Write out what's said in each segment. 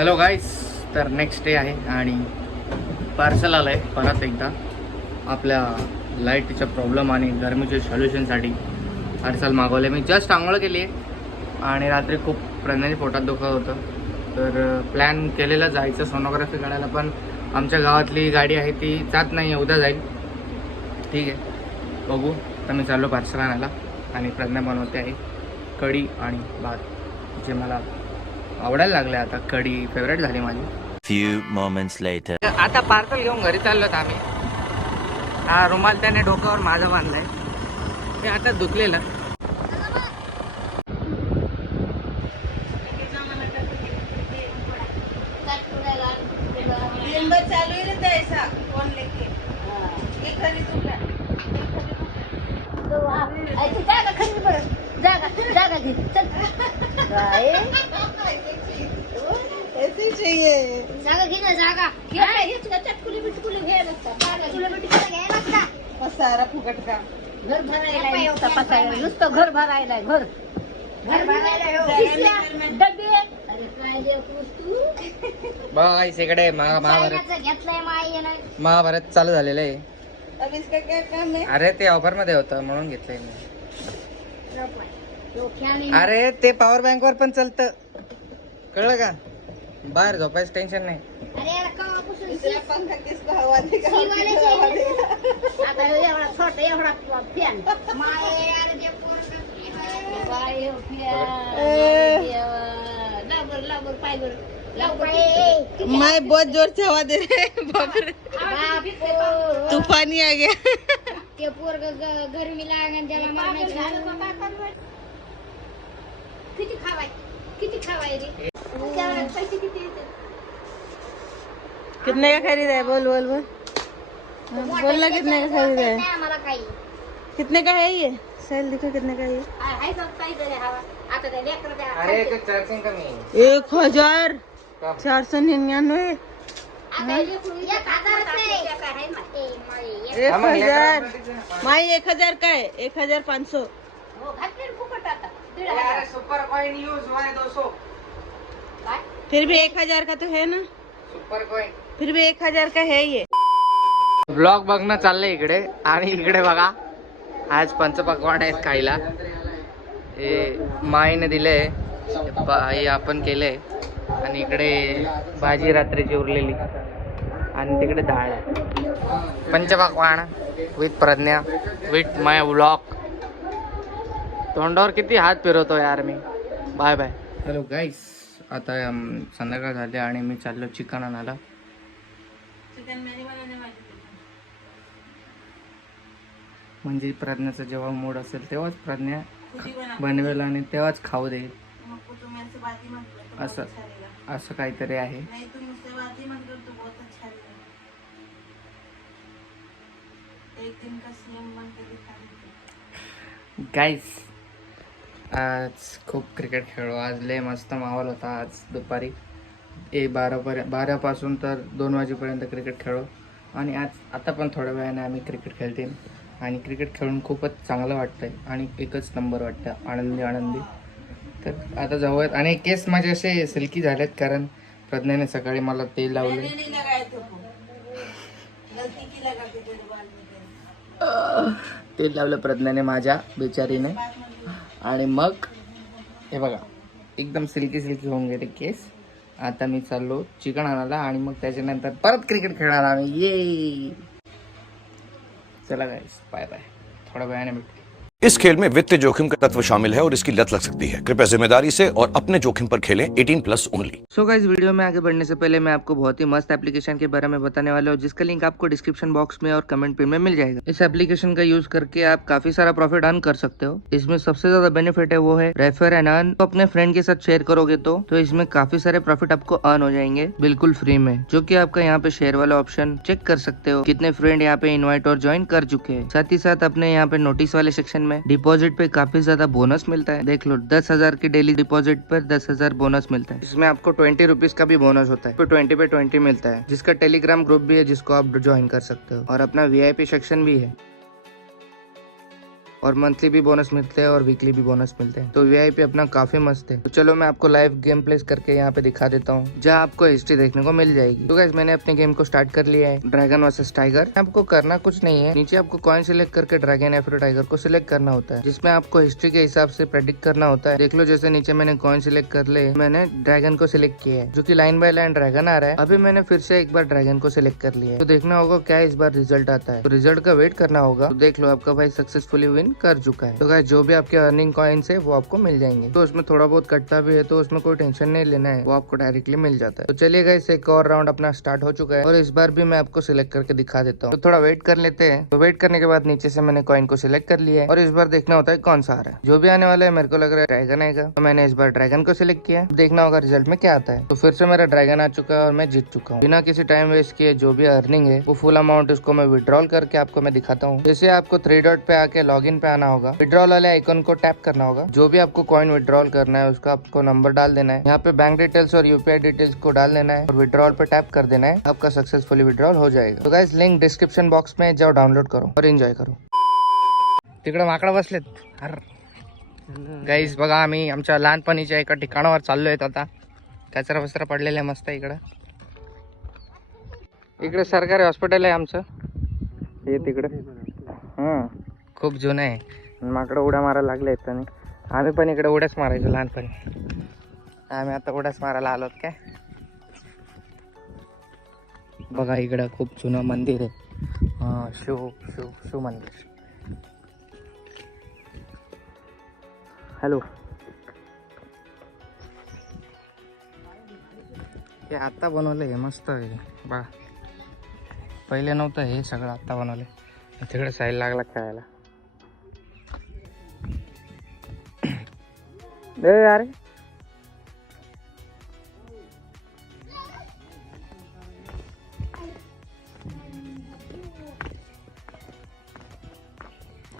Hello guys, तर next day आहे आणि पार्सल आलं आहे परत एकदा आपल्या लाईटचा प्रॉब्लेम आणि गरमीच्या सोल्युशनसाठी पार्सल मागवलं आहे. मी जस्ट आंघोळ केली आहे आणि रात्री खूप प्रेग्नंट पोटात दुखत होतं, तर प्लॅन केलेला जायचं सोनोग्राफी काढायला, पण आमच्या गावातली गाडी आहे ती जात नाही, उद्या जाईल. ठीक आहे, बघू. तर मी चाललो पार्सल आणायला आणि प्रज्ञा बनवते आहे कढी आणि भात, जे मला आवडायला लागले. आता कढी फेवरेट झाली माझी. Few moments later. आता पार्सल घेऊन घरी चाललोत आम्ही. हा रुमाल त्याने डोक्यावर माझा बांधलाय, मी आता धुतलेलं. सारा फुकट का घर भरायला नुसतं घर भरायला घर बघा इकडे महाभारत महाभारत चालू झालेलं आहे. अब इसका क्या काम है? अरे ते ऑफर मध्ये होतं म्हणून घेतलंय मी. अरे ते पॉवर बँक वर पण चालतं, कळलं का? बाहेर झोपायचं टेन्शन नाही. दूसरा पंखा किसको हवा देगा? हवा देगा। मैं बहुत जोर से हवा दे रहे हैं, बाप रे, तूफानी आ गया. ते पोरग गरमी लागन त्याला मारायचं. किती खावाय रे? पैसे किती येतात? कितने का खरीदा है? बोल बोल बोल बोल ना, कितने का खरीदा है? आम्हाला काही कितने का है ये? सेल दिखो कितने का है ये? आहे सब पाहिजे रे हवा. आता ते लेकर द्या. अरे ते चार्जिंग कमी 1499. आता लेकरू 1000 आहे. काय आहे माहिती? 1000 माई 1000 का है? 1500. हो घातले फुकट आता. अरे सुपर कॉइन यूज हुआ है 200. काय? फिर भी 1000 का तो है ना? सुपर कॉइन फिर भी 1000 का है ये. ब्लॉग बघणं चाललंय इकडे, आणि इकडे बघा आज पंचपक्वान्न आहेत खायला. हे माईने दिले, हे आपण केले, आणि इकडे भाजी रात्रीची उरलेली, आणि तिकडे डाळ आहे. पंचपक्वान्न with Pragya, with my vlog. तोंडावर किती हात फिरवतो यार मी. Bye bye. हॅलो गाईस, आता संध्याकाळ झाली आणि मी चाललो चिकन आणायला. म्हणजे प्रज्ञाचा जेव्हा मूड असेल तेव्हाच प्रज्ञा बनवेल आणि तेव्हाच खाऊ देईल, असं असं काहीतरी आहे. गाईस, आज खूप क्रिकेट खेळलो. आज लय मस्त माहोल होता. आज दुपारी 12 पासून तर 2 वाजेपर्यंत क्रिकेट खेळलो, आणि आता पण थोड्या वेळाने आम्ही क्रिकेट खेळते, आणि क्रिकेट खेळून खूपच चांगलं वाटतंय आणि एकच नंबर वाटतं, आनंदी. तर आता जवळ, आणि केस माझे असे सिल्की झालेत कारण प्रज्ञाने सकाळी मला तेल लावले. तेल लावलं प्रज्ञाने माझ्या बिचारीने, आणि मग हे बघा एकदम सिल्की होऊन गेले केस. आता मी चाललो चिकन आणायला, आणि मग त्याच्यानंतर परत क्रिकेट खेळणार आम्ही. ये चला गाइस, बाय बाय. थोड़ा वेळाने भेटू. इस खेल में वित्तीय जोखिम का तत्व शामिल है और इसकी लत लग सकती है। कृपया जिम्मेदारी से और अपने जोखिम पर खेलें। 18+ ओनली। सो गाइस, वीडियो में आगे बढ़ने से पहले मैं आपको बहुत ही मस्त एप्लीकेशन के बारे में बताने वाला हूँ, जिसका लिंक आपको डिस्क्रिप्शन बॉक्स में और कमेंट पिन में मिल जाएगा. इस एप्लीकेशन का यूज करके आप काफी सारा प्रॉफिट अर्न कर सकते हो. इसमें सबसे ज्यादा बेनिफिट है वो है रेफर एंड अर्न. तो अपने फ्रेंड के साथ शेयर करोगे तो इसमें काफी सारे प्रॉफिट आपको अर्न हो जाएंगे बिल्कुल फ्री में, जो की आपका यहाँ पे शेयर वाला ऑप्शन चेक कर सकते हो. कितने फ्रेंड यहाँ पे इन्वाइट और ज्वाइन कर चुके हैं. साथ ही साथ अपने यहाँ पे नोटिस वाले सेक्शन में डिपॉजिट पे काफी ज्यादा बोनस मिलता है. देख लो, 10,000 की डेली डिपॉजिट पर 10,000 बोनस मिलता है. इसमें आपको 20 रुपीज का भी बोनस होता है. 20 पे 20 मिलता है, जिसका टेलीग्राम ग्रुप भी है जिसको आप ज्वाइन कर सकते हो, और अपना VIP सेक्शन भी है. और मंथली भी बोनस मिलते हैं और वीकली भी बोनस मिलते हैं। तो वीआईपी अपना काफी मस्त है। तो चलो मैं आपको लाइव गेम प्लेस करके यहाँ पे दिखा देता हूँ, जहाँ आपको हिस्ट्री देखने को मिल जाएगी। तो गाइस मैंने अपने गेम को स्टार्ट कर लिया है, ड्रैगन वर्सेस टाइगर। आपको करना कुछ नहीं है, नीचे आपको कॉइन सिलेक्ट करके ड्रैगन या फिर टाइगर को सिलेक्ट करना होता है, जिसमें आपको हिस्ट्री के हिसाब से प्रेडिक्ट करना होता है। देख लो जैसे नीचे मैंने कॉइन सिलेक्ट कर ले, मैंने ड्रैगन को सिलेक्ट किया है, जो की लाइन बाय लाइन ड्रैगन आ रहा है। अभी मैंने फिर से एक बार ड्रैगन को सिलेक्ट कर लिया है। तो देखना होगा क्या इस बार रिजल्ट आता है। तो रिजल्ट का वेट करना होगा। तो देख लो आपका भाई सक्सेसफुली विन कर चुका है। तो गाइस जो भी आपके अर्निंग कॉइन्स है वो आपको मिल जाएंगे। तो उसमें थोड़ा बहुत कटता भी है, तो उसमें कोई टेंशन नहीं लेना है, वो आपको डायरेक्टली मिल जाता है। तो चलिए गाइस एक और राउंड अपना स्टार्ट हो चुका है, और इस बार भी मैं आपको सिलेक्ट करके दिखा देता हूँ। तो थोड़ा वेट कर लेते हैं। तो वेट करने के बाद नीचे से मैंने कॉइन को सिलेक्ट कर लिया है, और इस बार देखना होता है कौन सा आ रहा है। जो भी आने वाला है मेरे को लग रहा है ड्रैगन आएगा, तो मैंने इस बार ड्रैगन को सिलेक्ट किया। देखना होगा रिजल्ट में क्या आता है। तो फिर से मेरा ड्रैगन आ चुका है और मैं जीत चुका हूँ। बिना किसी टाइम वेस्ट किए जो भी अर्निंग है वो फुल अमाउंट उसको मैं विड्रॉल करके आपको मैं दिखाता हूँ। जैसे आपको 3 डॉट पे आके लॉगिन पे आना होगा, विड्रॉल वाले आइकन को टैप करना होगा। जो भी आपको कॉइन विड्रॉल करना है उसका आपको नंबर डाल देना है। यहाँ पे बैंक डिटेल्स और यूपीआई डिटेल्स को डाल देना है और विड्रॉल पे टैप कर देना है। आपका सक्सेसफुली विड्रॉल हो जाएगा। तो गाइस लिंक डिस्क्रिप्शन बॉक्स में जाओ, डाउनलोड करो और एंजॉय करो। तिकडे माकडा बसलेत. गाईस बघा आम्ही आमच्या लहानपणीच्या एका ठिकाणावर चाललोय आता. कचरा वस्त्र पडलेला आहे मस्त इकडं. इकडे सरकारी हॉस्पिटल आहे आमचं हे तिकडे. खूप जुनं आहे. माकडं उड्या मारायला लागले आहेत आणि आम्ही पण इकडे उड्याच मारायचो लहानपणी. आम्ही आता उड्याच मारायला आलोत काय. बघा इकडं खूप जुनं मंदिर आहे. शिव मंदिर. हॅलो. हे आता बनवलं आहे मस्त आहे बघा. पहिले नव्हतं हे सगळं आता बनवलं. तिकडे साईड लागला खेळायला. अरे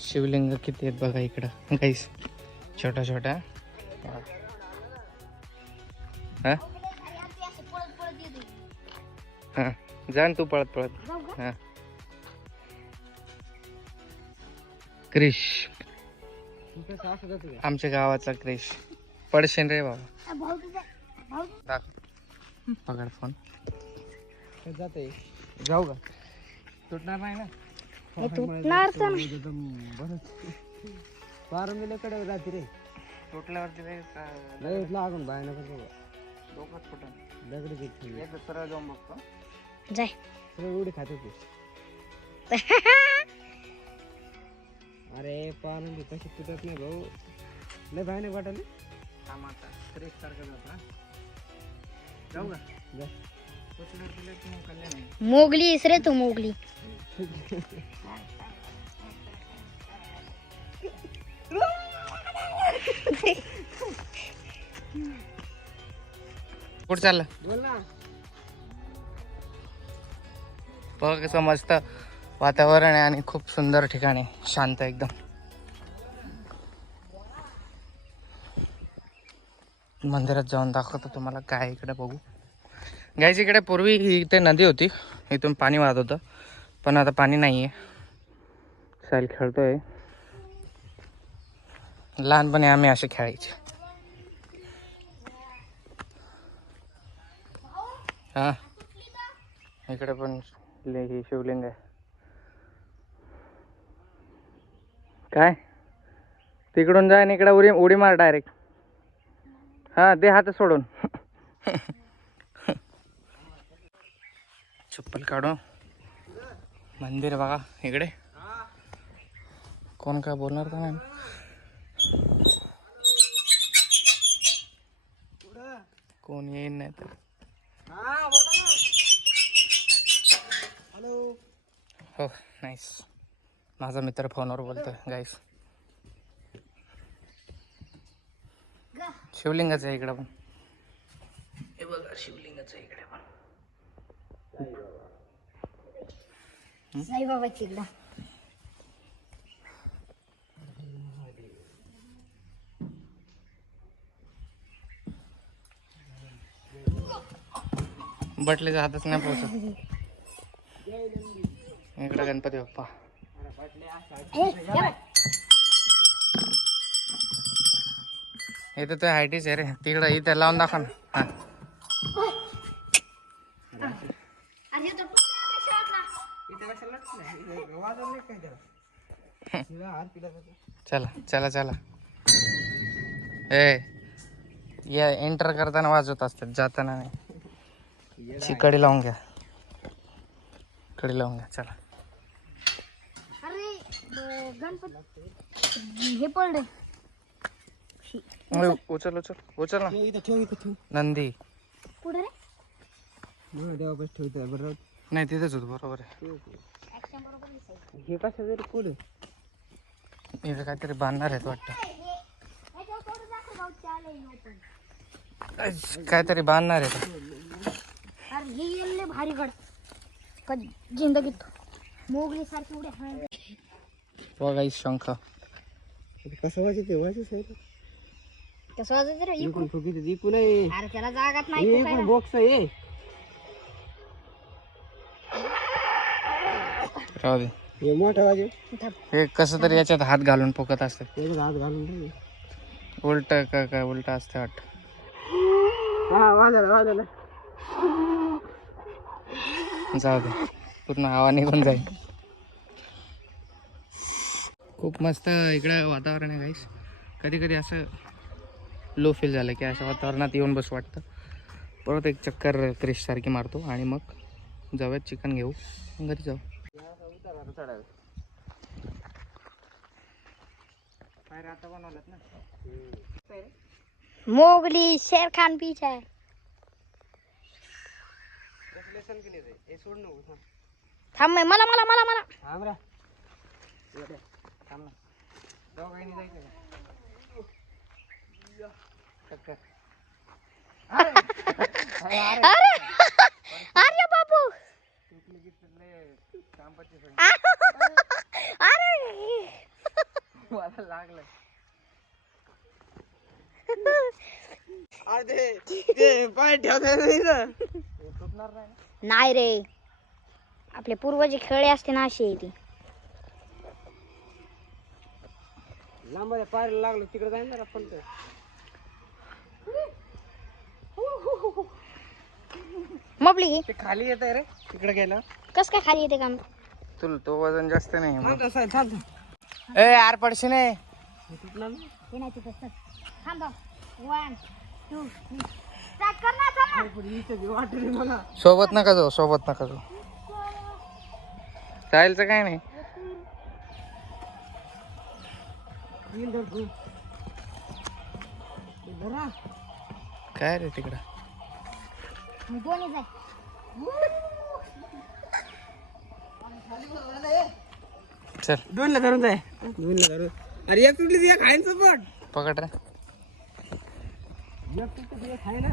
शिवलिंग किती आहेत बघा इकडं गाईस. छोटा छोटा. हा जाण तू पळत पळत. हा क्रिश आमच्या गावाचा क्रिश. पडशील रे बाबा. पकड फोन. जाते जाऊ का. तुटणार नाही ना. कडे जाते रे. तुटल्यावरती लागून बाय नको डोकं फुटन. दगड सरळ जाऊन बघतो. जाय उडी खाते तू. अरे पानं कशी तुटत नाही भाऊ. लय भाई वाटले. आता क्रेश सारखं जात. जाऊ का. मोगली इसरे तू मोगली. कुठं चाललं बोल ना. बघ कसं मस्त वातावरण आहे आणि खूप सुंदर ठिकाण आहे. शांत एकदम. मंदिरात जाऊन दाखवतो तुम्हाला काय इकडे बघू. गाईस इकडे पूर्वी इथे नदी होती, इथून पाणी वाहत होतं, पण आता पाणी नाही आहे. साईल खेळतोय. लहानपणी आम्ही असे खेळायचे. हा इकडे पण ही शिवलिंग आहे. काय तिकडून जाय आणि इकडे उडी मार डायरेक्ट. हा दे हात सोडून. चप्पल काढून. मंदिर बघा इकडे. कोण काय बोलणार का नाही. कोण येईन नाही तर. हो नाईस. माझा मित्र फोनवर बोलतोय गाईस. शिवलिंगच आहे इकडे पण. हे बघा शिवलिंगच आहे इकडे पण. साईबाबा चिकला. बटलेच्या हातच नाही पोहोचत. इकडे गणपती बाप्पा. इथं तर हायटीच आहे रे. तिकडं इथं लावून दाखव ना. हा अरे तो चला चला चला. ए या एंटर करताना वाजवत असतात, जाताना नाही. कडी लावून घ्या, कडी लावून घ्या. चला. अरे गणपती हे पडले. उचल उचल उचल ना. नंदी कुठे रे? नाही तिथेच होत. बरोबर आहे. ऍक्शन बरोबर दिसायचं. हे कसं तरी पुढे इथं काहीतरी बांधणार आहेत वाटतं. ह्याच्यावर थोडं दाखव भाऊ, चालेल ओपन. काहीतरी बांधणार आहेत. अरे हे येल्ले भारी गड जिंदगीत मोगली सारखी उड्या खायला. बघा ही शंख. कसं वाजत कसं वाजत रे? इकडून फुकीत इकडून आहे. अरे त्याला जागाच नाही. इकडून बॉक्स आहे. राहू दे. हे मोठा वाजे हे कसं तरी याच्यात हात घालून फुकत असतात. त्याच्यात हात घालून ठेवले. उलट काय उलट असते वाटत. हा वाजला वाजला. जाऊ दे, पूर्ण हवा निघून जाईल. खूप मस्त इकडं वातावरण आहे गाईस. कधी कधी असं लो फील झालं की असं वातावरणात येऊन बस वाटतं. परत एक चक्कर क्रिश सारखी मारतो आणि मग जाऊयात चिकन घेऊ, घरी जाऊ. मोगली शेर खान पीछे है. थांब मला मला मला मला अरे बाबू मला लागलं. नाही रे, आपले पूर्वज खेळे असते ना अशी ती. लांबा पायला लागलो तिकडे जाईन जरा पण मपली घे. ते खाली येत आहे रे तिकडे गेलं. कस काय खाली येते काम? तुला तो वजन जास्त नाही मग. चालतं. ए यार पडशी नाही. हे नाही तिथं चल. थांब 1 2 स्टार्ट कर ना. चल ना. वाटली मला. सोबत नका जाऊ, सोबत नका जाऊ. जायचं काय नाही. काय रे तिकडं. दोन्ही जाय. चल दोनला धरून जाय. दोनला धरून. अरे एक तुटली एक खायन सपोर्ट. पकड रे. एक तुटली एक खाय ना.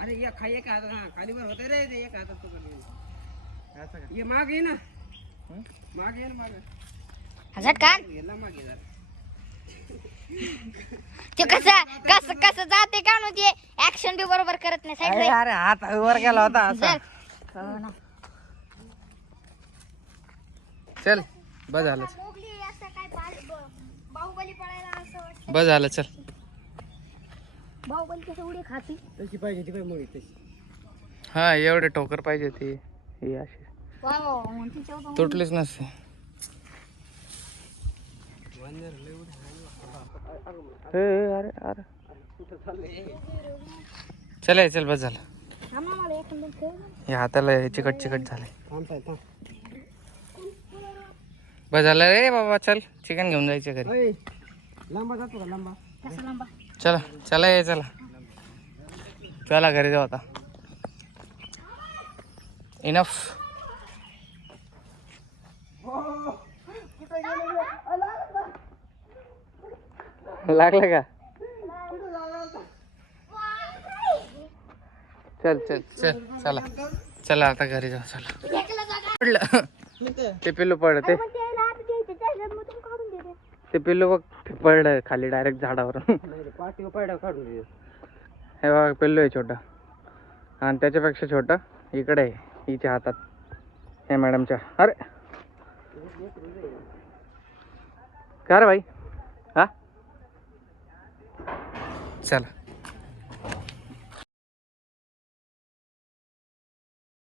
अरे एक खाय एक हात. हा खाली वर होते रे ते एक हातात पकड. ये माग ये ना. माग ये ना माग. झटकान याला माग ये जरा. ते कसं जाते का नो ते ऍक्शन बी बरोबर करत नाही. साईड अरे हात वर गेला होता असा. चल बस झालं. मोगली असं काय बाहुबली पळायला असं वाटतं. बस झालं. चल बाहुबली कसं उडी खाती. तशी पाहिजे ती पाहिजे तशी. हा एवढे टोकर पाहिजे ती. ही अशी वा तुटलीच नसते. अरे अरे चल चल बस झालं. हे हाताला चिकट चिकट झालंय. थांब. बस झालं रे बाबा. चल चिकन घेऊन जायचं घरी. लांबा जातो का लांबा. कसा लांबा. चला चला ये चला. चला घरी जाऊ आता. इनफ. लागलं का. चल चल चल चला चला आता घरी जाऊ. चला पडलं ते पिल्लू पडलं. ते पिल्लू बघ पडलं खाली डायरेक्ट झाडावरून. पाठी पायडा काढून दे. हे बघ पिल्लू आहे छोटा. आणि त्याच्यापेक्षा छोटा इकडे आहे हिच्या हातात. हे मॅडमच्या. अरे का रे भाई. हा चला